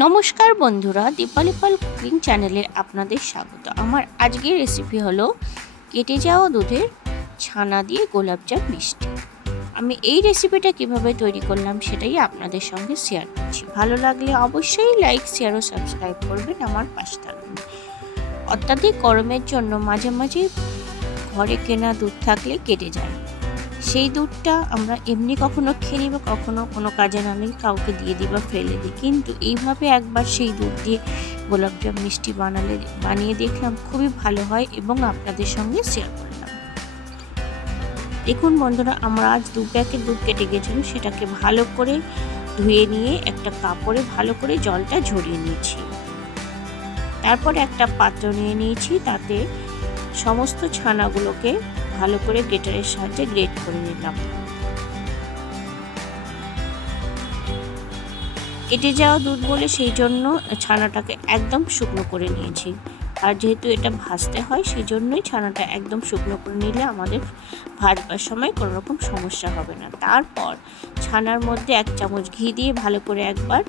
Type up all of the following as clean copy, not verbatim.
নমস্কার বন্ধুরা, দীপালি পাল কুকিং চ্যানেলে আপনাদের স্বাগত। আমার আজকের রেসিপি হলো কেটে যাওয়া দুধের ছানা দিয়ে গোলাপজাম মিষ্টি। আমি এই রেসিপিটা কিভাবে তৈরি করলাম সেটাই আপনাদের সঙ্গে শেয়ার করছি। ভালো লাগলে অবশ্যই লাইক, শেয়ার ও সাবস্ক্রাইব করবেন, আমার পাশে থাকবেন। অত্যাধিক গরমের জন্য মাঝে মাঝে ঘরে কেনা দুধ থাকলে কেটে যায়। সেই দুধটা আমরা এমনি কখনো খেয়ে নিই বা কখনো কোনো কাজে না নিই, কাউকে দিয়ে দিই বা ফেলে দিই, কিন্তু এইভাবে একবার সেই দুধ দিয়ে গোলাপজাম মিষ্টি বানিয়ে দেখলাম, খুবই ভালো হয় এবং আপনাদের সঙ্গে শেয়ার করলাম। দেখুন বন্ধুরা, আমরা আজ 2 প্যাকেট দুধ কেটে গেছিল, সেটাকে ভালো করে ধুয়ে নিয়ে একটা কাপড়ে ভালো করে জলটা ঝরিয়ে নিয়েছি। তারপর একটা পাত্র নিয়ে নিয়েছি, তাতে সমস্ত ছানাগুলোকে ভালো করে গ্রেটারের সাহায্যে গ্রেট করে নিলাম। কেটে যাওয়া দুধ বলে সেই জন্য ছানাটাকে একদম শুকনো করে নিয়েছি। আর যেহেতু এটা ভাজতে হয়, সেই জন্যই ছানাটা একদম শুকনো করে নিলে আমাদের ভাজবার সময় কোনো রকম সমস্যা হবে না। তারপর ছানার মধ্যে 1 চামচ ঘি দিয়ে ভালো করে একবার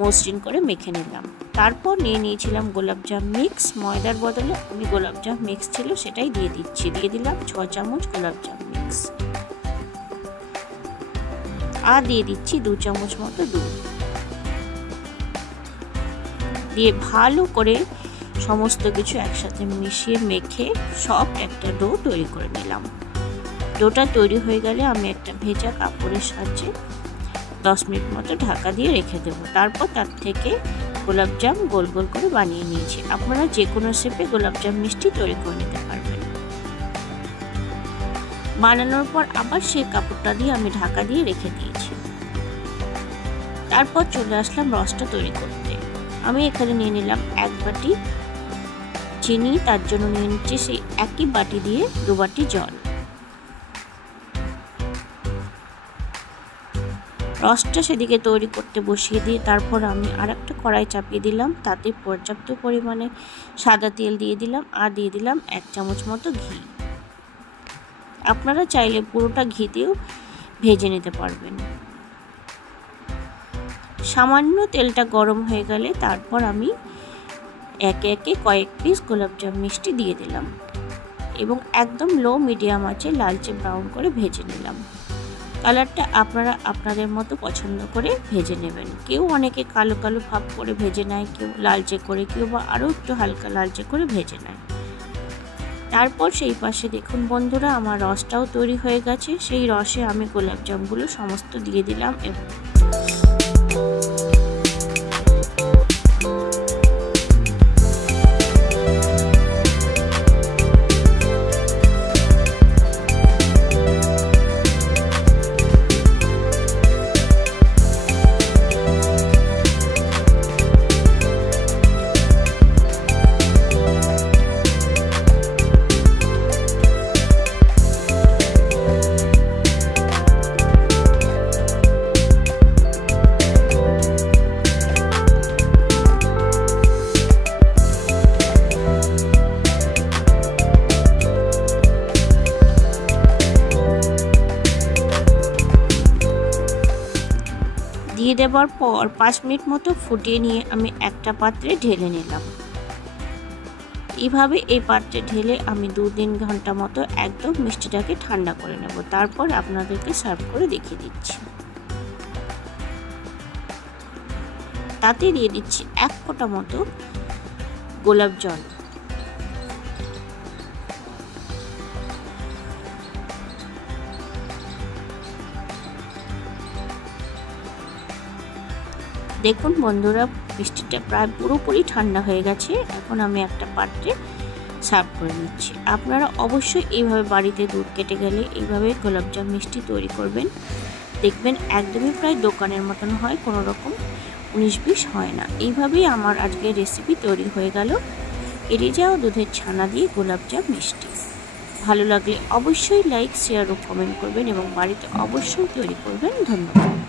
মসৃণ করে মেখে নিলাম। তারপর নিয়ে নিয়েছিলাম গোলাপজাম মিক্স, ময়দার বদলে আমি গোলাপজাম মিক্স ছিল সেটাই দিয়ে দিচ্ছি। দিয়ে দিলাম 6 চামচ গোলাপজাম মিক্স, আর দিয়ে দিচ্ছি 2 চামচ মতো দুধ দিয়ে ভালো করে সমস্ত কিছু একসাথে মিশিয়ে মেখে সফট একটা ডো তৈরি করে নিলাম। ডোটা তৈরি হয়ে গেলে আমি একটা ভেজা কাপড়ের সাহায্যে 10 মিনিট মতো ঢাকা দিয়ে রেখে দেবো। তারপর তার থেকে গোলাপজাম গোল গোল করে বানিয়ে নিয়েছি। আপনারা যে কোনো শেপে গোলাপজাম মিষ্টি তৈরি করে নিতে পারবেন। বানানোর পর আবার সেই কাপড়টা দিয়ে আমি ঢাকা দিয়ে রেখে দিয়েছি। তারপর চলে আসলাম রসটা তৈরি করতে। আমি এখানে নিয়ে নিলাম 1 বাটি চিনি, তার জন্য নিয়ে নিচ্ছি সেই একই বাটি দিয়ে 2 বাটি জল। রসটা সেদিকে তৈরি করতে বসিয়ে দিয়ে তারপর আমি আরেকটা কড়াই চাপিয়ে দিলাম, তাতে পর্যাপ্ত পরিমাণে সাদা তেল দিয়ে দিলাম, আর দিয়ে দিলাম 1 চামচ মতো ঘি। আপনারা চাইলে পুরোটা ঘি দিয়েও ভেজে নিতে পারবেন। সামান্য তেলটা গরম হয়ে গেলে তারপর আমি একে একে কয়েক পিস গোলাপজাম মিষ্টি দিয়ে দিলাম এবং একদম লো মিডিয়াম আঁচে লালচে ব্রাউন করে ভেজে নিলাম। কালারটা আপনারা আপনাদের মতো পছন্দ করে ভেজে নেবেন। কেউ অনেকে কালো কালো ভাব করে ভেজে নেয়, কেউ লালচে করে, কেউ বা আরও একটু হালকা লালচে করে ভেজে নেয়। তারপর সেই পাশে দেখুন বন্ধুরা, আমার রসটাও তৈরি হয়ে গেছে। সেই রসে আমি গোলাপজামগুলো সমস্ত দিয়ে দিলাম এবং দিয়ে দেওয়ার পর 5 মিনিট মতো ফুটিয়ে নিয়ে আমি একটা পাত্রে ঢেলে নিলাম। এইভাবে এই পাত্রে ঢেলে আমি 2-3 ঘন্টা মতো একদম মিষ্টিটাকে ঠান্ডা করে নেব। তারপর আপনাদেরকে সার্ভ করে দেখিয়ে দিচ্ছি। তাতে দিয়ে দিচ্ছি 1 ফোঁটা মতো গোলাপ জল। দেখুন বন্ধুরা, মিষ্টিটা প্রায় পুরোপুরি ঠান্ডা হয়ে গেছে। এখন আমি একটা পাত্রে সার্ভ করে নিচ্ছি। আপনারা অবশ্যই এইভাবে বাড়িতে দুধ কেটে গেলে এইভাবে গোলাপজাম মিষ্টি তৈরি করবেন, দেখবেন একদমই প্রায় দোকানের মতন হয়, কোনো রকম 19-20 হয় না। এইভাবেই আমার আজকের রেসিপি তৈরি হয়ে গেল, কেটে যাওয়া দুধের ছানা দিয়ে গোলাপজাম মিষ্টি। ভালো লাগলে অবশ্যই লাইক, শেয়ার ও কমেন্ট করবেন এবং বাড়িতে অবশ্যই তৈরি করবেন। ধন্যবাদ।